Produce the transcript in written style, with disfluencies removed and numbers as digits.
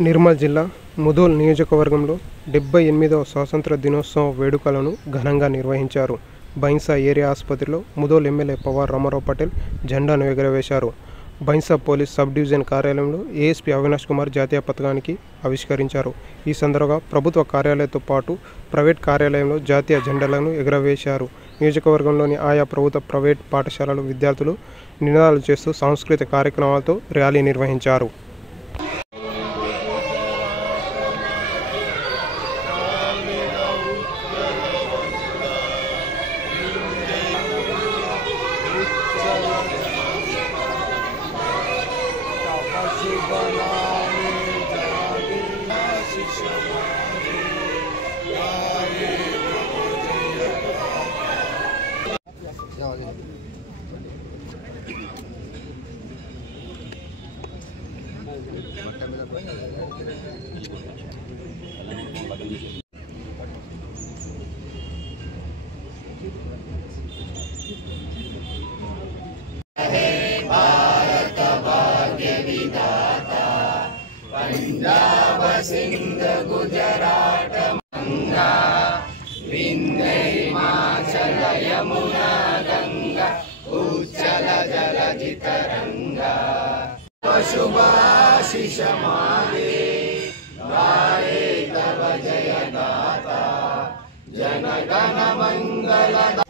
నిర్మల్ జిల్లా ముధోల్ నియోజకవర్గంలో 78వ స్వాతంత్ర దినోత్సవ వేడుకలను ఘనంగా నిర్వహించారు. బైన్సా ఏరియా ఆసుపత్రిలో ముధోల్ ఎమ్మెల్యే పవార్ రామారావు పటేల్ జెండాను ఎగురవేశారు. బైన్సా పోలీస్ సబ్ డివిజన్ కార్యాలయంలో ఏఎస్పీ అవినాష్ కుమార్ జాతీయ పతాకానికి ఆవిష్కరించారు. ఈ సందర్భంగా ప్రభుత్వ కార్యాలయంతో పాటు ప్రైవేట్ కార్యాలయంలో జాతీయ జెండాలను ఎగురవేశారు. నియోజకవర్గంలోని ఆయా ప్రభుత్వ ప్రైవేట్ పాఠశాలల విద్యార్థులు నినాదాలు చేస్తూ సాంస్కృతిక కార్యక్రమాలతో ర్యాలీ నిర్వహించారు. पंजाब सिंध गुजरात गंगा विंध्य हिमाचल यमुना गंगा उच्चल जलधि तरंगा शुभ आशीष मागे गाये तव जय गाथा जन गण मंगल